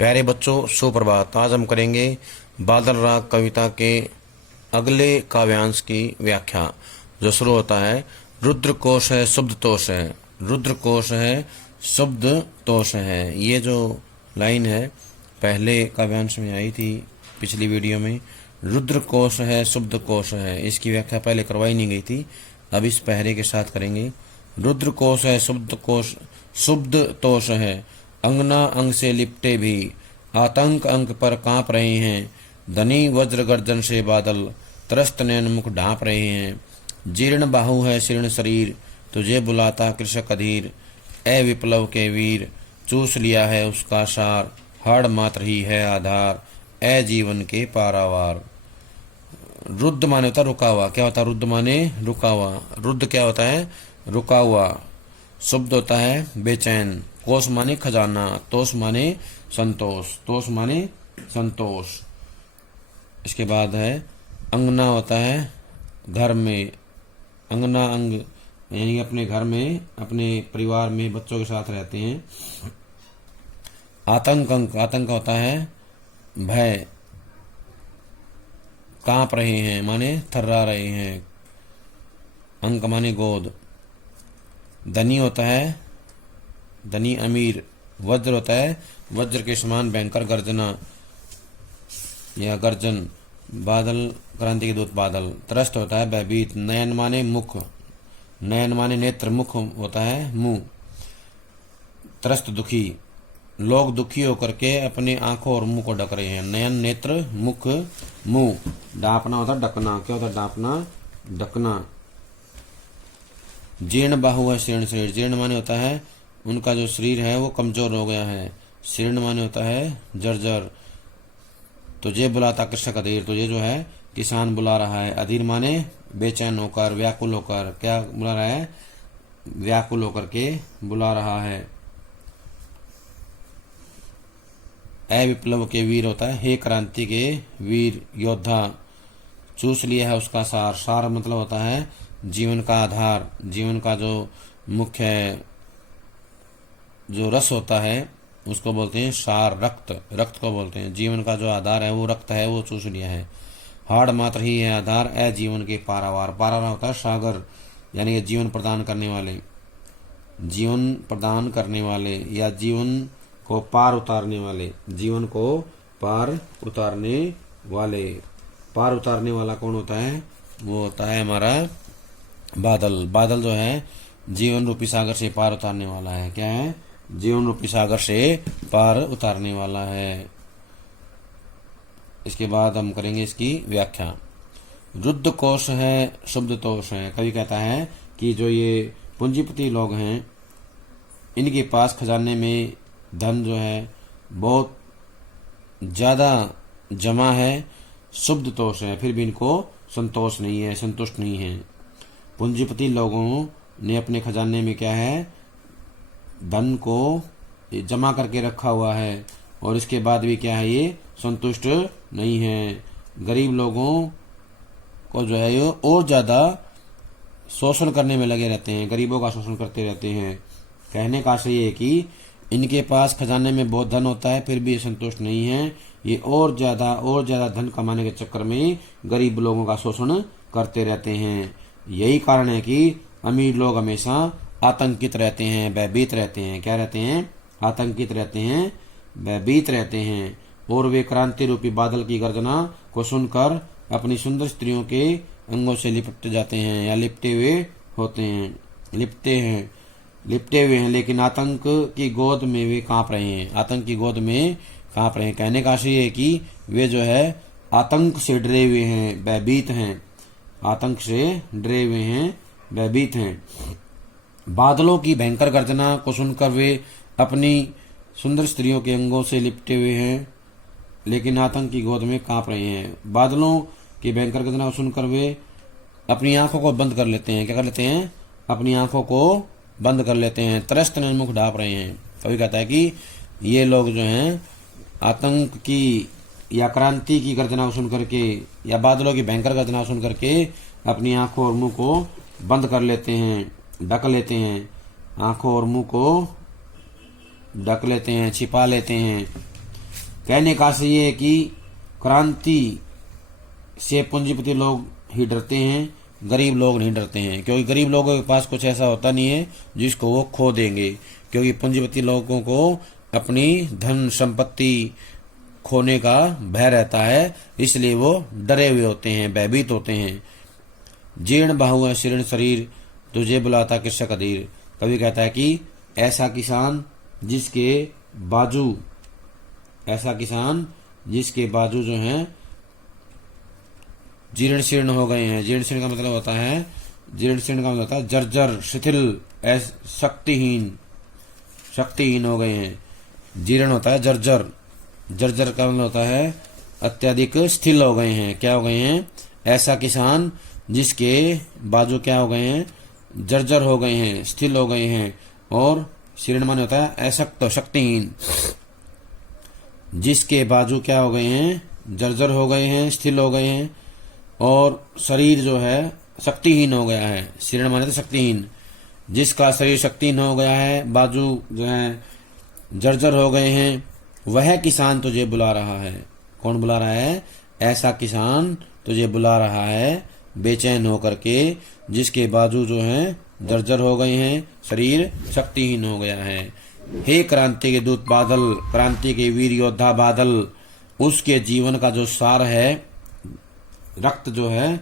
प्यारे बच्चों, सुप्रभात। आज हम करेंगे बादल राग कविता के अगले काव्यांश की व्याख्या, जो शुरू होता है रुद्र कोश है शुब्द तोष है। रुद्र कोश है शुब्द तोष है। ये जो लाइन है पहले काव्यांश में आई थी पिछली वीडियो में। रुद्र कोश है शुब्द कोश है, इसकी व्याख्या पहले करवाई नहीं गई थी, अब इस पहरे के साथ करेंगे। रुद्र कोश है शुब्द कोश शुब्द तोष है, अंगना अंग से लिपटे भी आतंक अंक पर कांप रहे हैं। धनी वज्र गर्जन से बादल त्रस्त नयन मुख ढांप रहे हैं। जीर्ण बाहु है शीर्ण शरीर, तुझे बुलाता कृषक अधीर। ए विप्लव के वीर, चूस लिया है उसका सार, हाड़ मात्र ही है आधार। ए जीवन के पारावार। रुद्ध माने होता रुका हुआ। क्या होता है रुद्ध माने रुका हुआ। रुद्ध क्या होता है रुका हुआ। शुब्द होता है बेचैन। कोश माने खजाना। तोष माने संतोष। तोष माने संतोष। इसके बाद है अंगना होता है घर में। अंगना अंग यानी अपने घर में अपने परिवार में बच्चों के साथ रहते हैं। आतंक अंक, आतंक होता है भय। कांप रहे हैं माने थर्रा रहे हैं। अंक माने गोद। धनी होता है धनी अमीर। वज्र होता है वज्र के समान भयंकर गर्जना या गर्जन। बादल क्रांति के दूत बादल। त्रस्त होता है भयभीत। नयन माने मुख। नयन माने नेत्र, मुख होता है मुंह। त्रस्त दुखी। लोग दुखी होकर के अपने आंखों और मुंह को ढक रहे हैं। नयन नेत्र मुख मुंह। डांपना होता है ढकना। क्या होता है डांपना ढकना। जीर्ण बाहु है शीर्ण शरीर। जीर्ण माने होता है उनका जो शरीर है वो कमजोर हो गया है। शीर्ण माने होता है जर्जर। तुझे बुलाता कृषक अधीर, तुझे जो है किसान बुला रहा है। अधीर माने बेचैन होकर, व्याकुल होकर। क्या बुला रहा है व्याकुल होकर के बुला रहा है। ए विप्लव के वीर होता है हे क्रांति के वीर योद्धा। चूस लिया है उसका सार। सार मतलब होता है जीवन का आधार। जीवन का जो मुख्य जो रस होता है उसको बोलते हैं सार। रक्त, रक्त को बोलते हैं। जीवन का जो आधार है वो रक्त है, वो चूस लिया है। हाड़ मात्र ही है आधार। ए जीवन के पारावार। पारावार होता है सागर, यानी कि जीवन प्रदान करने वाले। जीवन प्रदान करने वाले या जीवन को पार उतारने वाले। जीवन को पार उतारने वाले। पार उतारने वाला कौन होता है? वो होता है हमारा बादल। बादल जो है जीवन रूपी सागर से पार उतारने वाला है। क्या है? जीवन रूपी सागर से पार उतारने वाला है। इसके बाद हम करेंगे इसकी व्याख्या। रुद्र कोश है शुब्द तोष है। कवि कहता है कि जो ये पूंजीपति लोग हैं इनके पास खजाने में धन जो है बहुत ज्यादा जमा है। शुब्द तोष है, फिर भी इनको संतोष नहीं है, संतुष्ट नहीं है। पूंजीपति लोगों ने अपने खजाने में क्या है धन को जमा करके रखा हुआ है और इसके बाद भी क्या है ये संतुष्ट नहीं है। गरीब लोगों को जो है ये और ज्यादा शोषण करने में लगे रहते हैं, गरीबों का शोषण करते रहते हैं। कहने का आशय ये है कि इनके पास खजाने में बहुत धन होता है फिर भी ये संतुष्ट नहीं है। ये और ज्यादा धन कमाने के चक्कर में गरीब लोगों का शोषण करते रहते हैं। यही कारण है कि अमीर लोग हमेशा आतंकित रहते हैं, भयभीत रहते हैं। क्या रहते हैं? आतंकित रहते हैं, भयभीत रहते हैं। और वे क्रांति रूपी बादल की गर्जना को सुनकर अपनी सुंदर स्त्रियों के अंगों से लिपट जाते हैं या लिपटे हुए होते हैं। लिपटे हुए हैं, लेकिन आतंक की गोद में वे कांप रहे हैं। आतंक की गोद में कांप रहे हैं। कहने का आशय है कि वे जो है आतंक से डरे हुए हैं, भयभीत हैं। आतंक से डरे हुए हैं, भयभीत हैं। बादलों की भयंकर गर्जना को सुनकर वे अपनी सुंदर स्त्रियों के अंगों से लिपटे हुए हैं, लेकिन आतंक की गोद में कांप रहे हैं। बादलों की भयंकर गर्जना को सुनकर वे अपनी आंखों को बंद कर लेते हैं। क्या कर लेते हैं? अपनी आंखों को बंद कर लेते हैं। त्रस्त नयन मुख ढांप रहे हैं। कवि कहता है कि ये लोग जो हैं आतंक की या क्रांति की गर्जना को सुनकर के या बादलों की भयंकर गर्जना को सुनकर के अपनी आंखों और मुंह को बंद कर लेते हैं, ढक लेते हैं। आंखों और मुंह को ढक लेते हैं, छिपा लेते हैं। कहने का से ये है कि क्रांति से पूंजीपति लोग ही डरते हैं, गरीब लोग नहीं डरते हैं, क्योंकि गरीब लोगों के पास कुछ ऐसा होता नहीं है जिसको वो खो देंगे, क्योंकि पूंजीपति लोगों को अपनी धन संपत्ति खोने का भय रहता है, इसलिए वो डरे हुए होते हैं, भयभीत होते हैं। जीर्ण बाहु है शीर्ण शरीर, तुझे बुलाता कृषक अधीर। कवि कहता है कि ऐसा किसान जिसके बाजू, ऐसा किसान जिसके बाजू जो हैं जीर्ण शीर्ण हो गए हैं। जीर्ण शीर्ण का मतलब होता है, जीर्ण शीर्ण का मतलब होता है जर्जर, शिथिल, शक्तिहीन, शक्तिहीन हो गए हैं। जीर्ण होता है जर्जर, जर्जर का मतलब होता है अत्यधिक शिथिल हो गए हैं। क्या हो गए हैं? ऐसा किसान जिसके बाजू क्या हो गए हैं? जर्जर हो गए हैं, शिथिल हो गए हैं। और शीर्ण माने होता है अशक्त, शक्तिहीन। जिसके बाजू क्या हो गए हैं? जर्जर हो गए हैं, शिथिल हो गए हैं, और शरीर जो है शक्तिहीन हो गया है। शीर्ण माने तो शक्तिहीन। जिसका शरीर शक्तिहीन हो गया है, बाजू जो है जर्जर हो गए हैं, वह किसान तुझे बुला रहा है। कौन बुला रहा है? ऐसा किसान तुझे बुला रहा है बेचैन होकर के, जिसके बाजू जो हैं जर्जर हो गए हैं, शरीर शक्तिहीन हो गया है। हे क्रांति के दूत बादल, क्रांति के वीर योद्धा बादल, उसके जीवन का जो सार है, रक्त जो है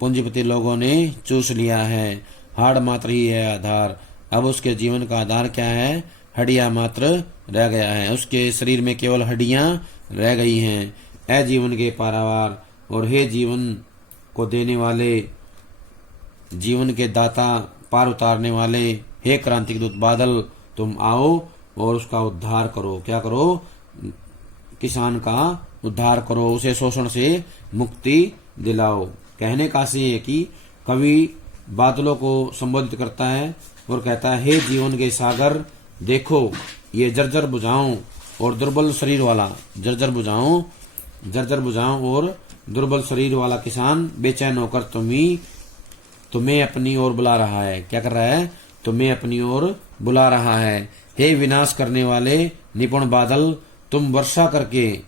पूंजीपति लोगों ने चूस लिया है। हाड़ मात्र ही है आधार। अब उसके जीवन का आधार क्या है? हड्डियां मात्र रह गया है। उसके शरीर में केवल हड्डियां रह गई हैं। ऐ जीवन के पारावार, और हे जीवन को देने वाले, जीवन के दाता, पार उतारने वाले, हे क्रांति के दूत बादल, तुम आओ और उसका उद्धार करो। क्या करो? किसान का उद्धार करो, उसे शोषण से मुक्ति दिलाओ। कहने का से है कि कवि बादलों को संबोधित करता है और कहता है, हे जीवन के सागर, देखो ये जर्जर बुझाऊं और दुर्बल शरीर वाला, जर्जर बुझाऊं और दुर्बल शरीर वाला किसान बेचैन होकर तुम्हें अपनी ओर बुला रहा है। क्या कर रहा है? तुम्हें अपनी ओर बुला रहा है। हे विनाश करने वाले निपुण बादल, तुम वर्षा करके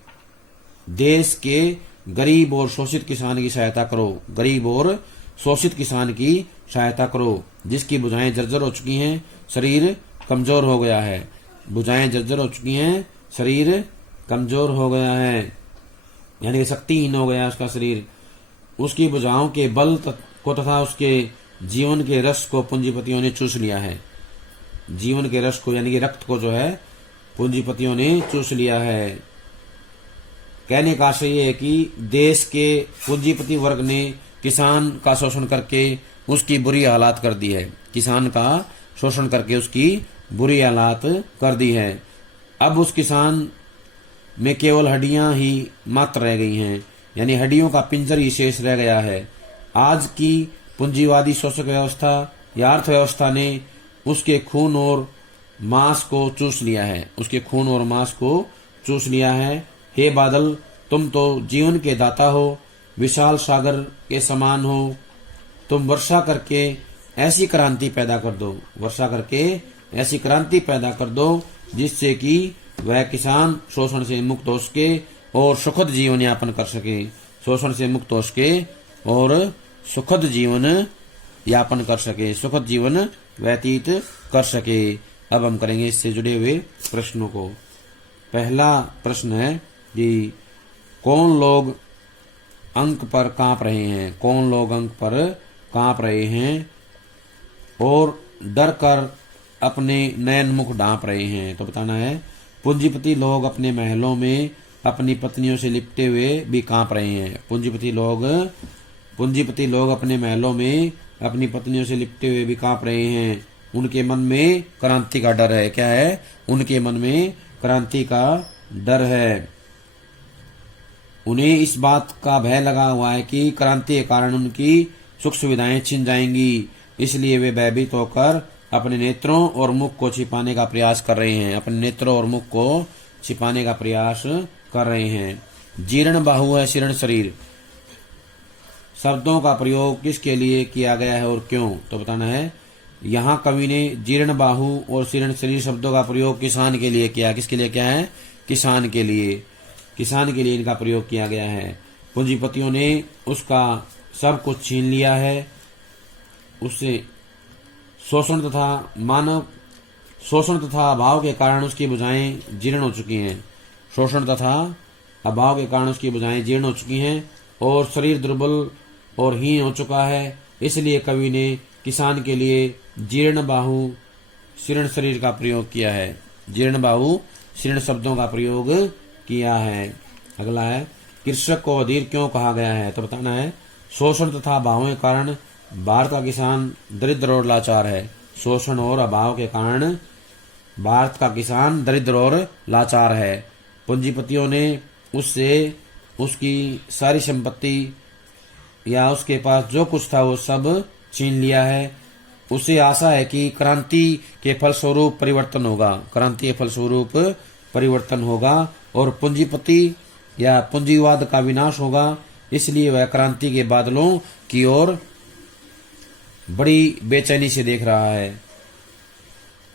देश के गरीब और शोषित किसान की सहायता करो। गरीब और शोषित किसान की सहायता करो, जिसकी भुजाएं जर्जर हो चुकी हैं, शरीर कमजोर हो गया है। भुजाएं जर्जर हो चुकी हैं, शरीर कमजोर हो गया है, यानी कि शक्तिहीन हो गया उसका शरीर। उसकी भुजाओं के बल को तथा उसके जीवन के रस को पूंजीपतियों ने चूस लिया है। जीवन के रस को यानी कि रक्त को जो है पूंजीपतियों ने चूस लिया है। कहने का आशय ये है कि देश के पूंजीपति वर्ग ने किसान का शोषण करके उसकी बुरी हालात कर दी है। किसान का शोषण करके उसकी बुरी हालात कर दी है। अब उस किसान में केवल हड्डियां ही मात्र रह गई हैं, यानी हड्डियों का पिंजर ही शेष रह गया है। आज की पूंजीवादी शोषक व्यवस्था या अर्थव्यवस्था ने उसके खून और मांस को चूस लिया है, उसके खून और मांस को चूस लिया है। हे बादल, तुम तो जीवन के दाता हो, विशाल सागर के समान हो। तुम वर्षा करके ऐसी क्रांति पैदा कर दो, वर्षा करके ऐसी क्रांति पैदा कर दो जिससे कि वह किसान शोषण से मुक्त हो सके और सुखद जीवन यापन कर सके। शोषण से मुक्त हो सके और सुखद जीवन यापन कर सके, सुखद जीवन व्यतीत कर सके। अब हम करेंगे इससे जुड़े हुए प्रश्नों को। पहला प्रश्न है कि कौन लोग अंक पर कांप रहे हैं? कौन लोग अंक पर कांप रहे हैं और डर कर अपने नयन मुख ढांप रहे हैं? तो बताना है, पूंजीपति लोग अपने महलों में अपनी पत्नियों से लिपटे हुए भी कांप रहे हैं। पूंजीपति लोग अपने महलों में अपनी पत्नियों से लिपटे हुए भी कांप रहे हैं। उनके मन में क्रांति का डर है। क्या है? उनके मन में क्रांति का डर है। उन्हें इस बात का भय लगा हुआ है कि क्रांति के कारण उनकी सुख सुविधाएं छिन जाएंगी, इसलिए वे भयभीत होकर अपने नेत्रों और मुख को छिपाने का प्रयास कर रहे हैं। अपने नेत्रों और मुख को छिपाने का प्रयास कर रहे हैं। जीर्ण बाहु है शीर्ण शरीर, शब्दों का प्रयोग किसके लिए किया गया है और क्यों? तो बताना है, यहाँ कवि ने जीर्ण बाहु और शीर्ण शरीर शब्दों का प्रयोग किसान के लिए किया। किसके लिए किया है? किसान के लिए इनका प्रयोग किया गया है। पूंजीपतियों ने उसका सब कुछ छीन लिया है, उससे शोषण तथा अभाव के कारण उसकी भुजाएं जीर्ण हो चुकी हैं। शोषण तथा अभाव के कारण उसकी भुजाएं जीर्ण हो चुकी हैं और शरीर दुर्बल और हीन हो चुका है। इसलिए कवि ने किसान के लिए जीर्ण बाहु शीर्ण शरीर का प्रयोग किया है। जीर्ण बाहु शीर्ण शब्दों का प्रयोग किया है। अगला है, कृषक को अधीर क्यों कहा गया है? तो बताना है, शोषण तथा अभाव के कारण भारत का किसान दरिद्र और लाचार है। शोषण और अभाव के कारण भारत का किसान दरिद्र और लाचार है। पूंजीपतियों ने उससे उसकी सारी संपत्ति या उसके पास जो कुछ था वो सब छीन लिया है। उसे आशा है कि क्रांति के फलस्वरूप परिवर्तन होगा, क्रांति के फलस्वरूप परिवर्तन होगा और पूंजीपति या पूंजीवाद का विनाश होगा। इसलिए वह क्रांति के बादलों की ओर बड़ी बेचैनी से देख रहा है।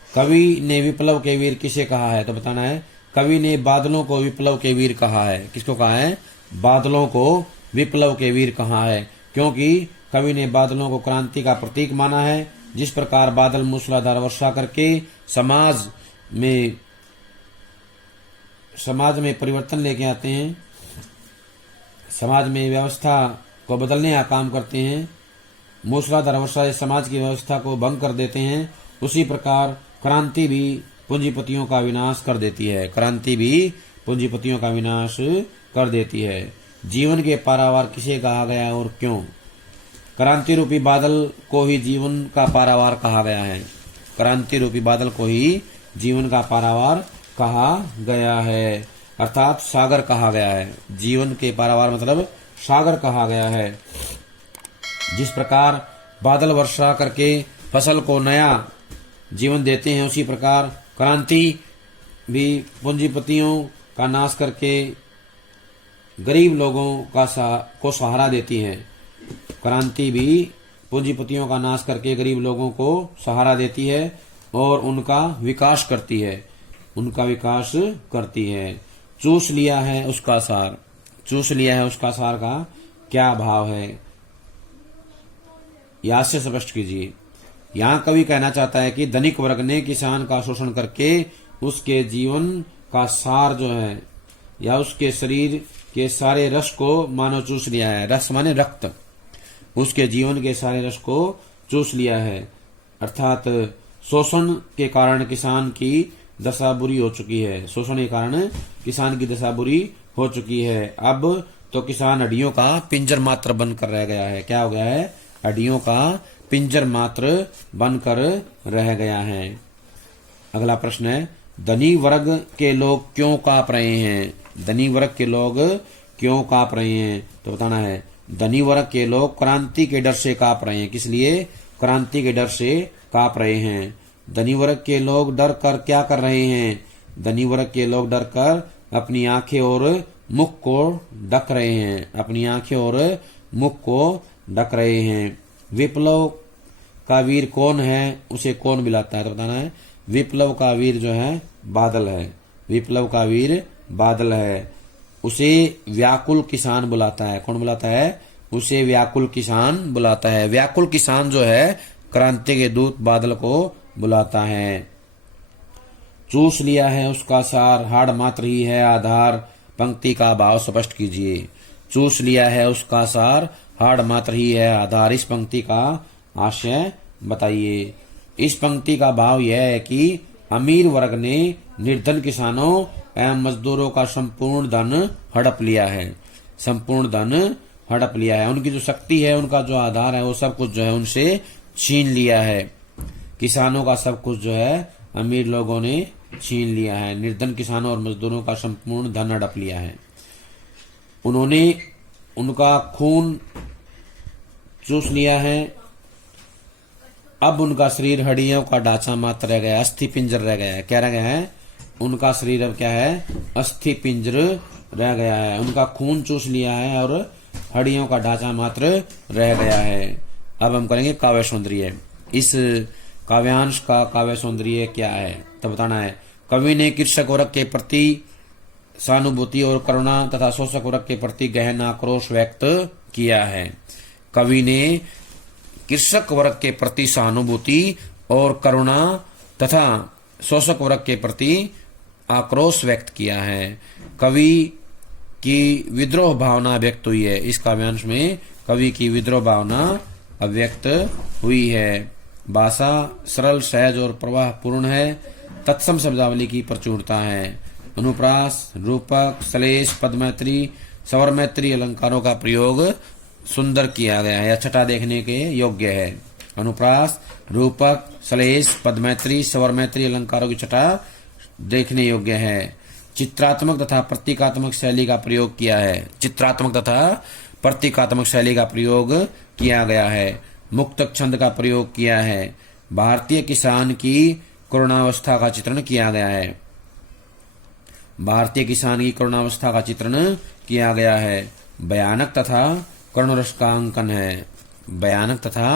कवि ने विप्लव के वीर किसे कहा है? तो बताना है, कवि ने बादलों को विप्लव के वीर कहा है। किसको कहा है? बादलों को विप्लव के वीर कहा है, क्योंकि कवि ने बादलों को क्रांति का प्रतीक माना है। जिस प्रकार बादल मूसलाधार वर्षा करके समाज में परिवर्तन लेके आते हैं, समाज में व्यवस्था को बदलने का काम करते हैं, मूसलाधार वर्षा से समाज की व्यवस्था को भंग कर देते हैं, उसी प्रकार क्रांति भी पूंजीपतियों का विनाश कर देती है। क्रांति भी पूंजीपतियों का विनाश कर देती है। जीवन के पारावार किसे कहा गया और क्यों? क्रांति रूपी बादल को ही जीवन का पारावार कहा गया है। क्रांति रूपी बादल को ही जीवन का पारावार कहा गया है, अर्थात सागर कहा गया है। जीवन के पारावार मतलब सागर कहा गया है। जिस प्रकार बादल वर्षा करके फसल को नया जीवन देते हैं, उसी प्रकार क्रांति भी पूंजीपतियों का नाश करके गरीब लोगों को सहारा देती है। क्रांति भी पूंजीपतियों का नाश करके गरीब लोगों को सहारा देती है और उनका विकास करती है, चूस लिया है उसका सार। चूस लिया है उसका सार का क्या भाव है? यहाँ से स्पष्ट कीजिए। यहाँ कवि कहना चाहता है कि धनिक वर्ग ने किसान का शोषण करके उसके जीवन का सार जो है या उसके शरीर के सारे रस को मानो चूस लिया है। रस माने रक्त, उसके जीवन के सारे रस को चूस लिया है। अर्थात शोषण के कारण किसान की दशा बुरी हो चुकी है। शोषण के कारण किसान की दशा बुरी हो चुकी है। अब तो किसान हड्डियों का पिंजर मात्र बनकर रह गया है। क्या हो गया है? हड्डियों का पिंजर मात्र बनकर रह गया है। अगला प्रश्न है, धनी वर्ग के लोग क्यों कांप रहे हैं? धनी वर्ग के लोग क्यों कांप रहे हैं? तो बताना है, धनी वर्ग के लोग क्रांति के डर से कांप रहे हैं। किस लिए? क्रांति के डर से कांप रहे हैं। धनी वर्ग के लोग डर कर क्या कर रहे हैं? धनी वर्ग के लोग डर कर अपनी आंखें और मुख को ढक रहे हैं। अपनी आंखें और मुख को ढक रहे हैं। विप्लव का वीर कौन है? उसे कौन बुलाता है? तो बताना है, विप्लव का वीर जो है बादल है। विप्लव का वीर बादल है। उसे व्याकुल किसान बुलाता है। कौन बुलाता है? उसे व्याकुल किसान बुलाता है। व्याकुल किसान जो है क्रांति के दूत बादल को बुलाता है। चूस लिया है उसका सार, हाड़ मात्र ही है आधार। पंक्ति का भाव स्पष्ट कीजिए। चूस लिया है उसका सार, हाड़ मात्र ही है आधार। इस पंक्ति का आशय बताइए। इस पंक्ति का भाव यह है कि अमीर वर्ग ने निर्धन किसानों एवं मजदूरों का संपूर्ण धन हड़प लिया है। संपूर्ण धन हड़प लिया है। उनकी जो शक्ति है, उनका जो आधार है, वो सब कुछ जो है उनसे छीन लिया है। किसानों का सब कुछ जो है अमीर लोगों ने छीन लिया है। निर्धन किसानों और मजदूरों का संपूर्ण धन हड़प लिया है। उन्होंने उनका खून चूस लिया है। अब उनका शरीर हड्डियों का ढांचा मात्र रह गया, अस्थि पिंजर रह गया है। क्या रह गया है? उनका शरीर अब क्या है? अस्थि पिंजर रह गया है। उनका खून चूस लिया है और हड्डियों का ढांचा मात्र रह गया है। अब हम करेंगे काव्य सौंदर्य। इस काव्यांश का काव्य सौंदर्य क्या है? तो बताना है, कवि ने कृषक वर्ग के प्रति सहानुभूति और करुणा तथा शोषक वर्ग के प्रति गहन आक्रोश व्यक्त किया है। कवि ने कृषक वर्ग के प्रति सहानुभूति और करुणा तथा शोषक वर्ग के प्रति आक्रोश व्यक्त किया है। कवि की विद्रोह भावना व्यक्त हुई है। इस काव्यांश में कवि की विद्रोह भावना अव्यक्त हुई है। भाषा सरल, सहज और प्रवाह पूर्ण है। तत्सम शब्दावली की प्रचुरता है। अनुप्रास, रूपक, श्लेष, पदमैत्री, स्वरमैत्री अलंकारों का प्रयोग सुंदर किया गया है। छठा देखने के योग्य है। अनुप्रास, रूपक, श्लेष, पदमैत्री, स्वरमैत्री अलंकारों की छठा देखने योग्य है। चित्रात्मक तथा प्रतीकात्मक शैली का प्रयोग किया है। चित्रात्मक तथा प्रतीकात्मक शैली का प्रयोग किया गया है। मुक्त छंद का प्रयोग किया है। भारतीय किसान की करुणावस्था का चित्रण किया गया है। भारतीय किसान की करुणावस्था का चित्रण किया गया है। भयानक तथा करुण रस का अंकन है। भयानक तथा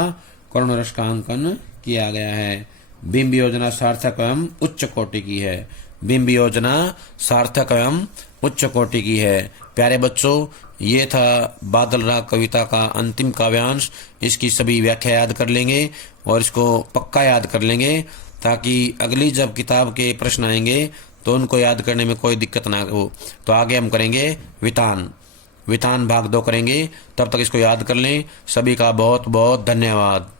करुण रस का अंकन किया गया है। बिंब योजना सार्थक एवं उच्च कोटि की है। बिंब योजना सार्थक एवं उच्च कोटि की है। प्यारे बच्चों, ये था बादल राग कविता का अंतिम काव्यांश। इसकी सभी व्याख्या याद कर लेंगे और इसको पक्का याद कर लेंगे, ताकि अगली जब किताब के प्रश्न आएंगे तो उनको याद करने में कोई दिक्कत ना हो। तो आगे हम करेंगे वितान। वितान भाग 2 करेंगे, तब तक इसको याद कर लें। सभी का बहुत बहुत धन्यवाद।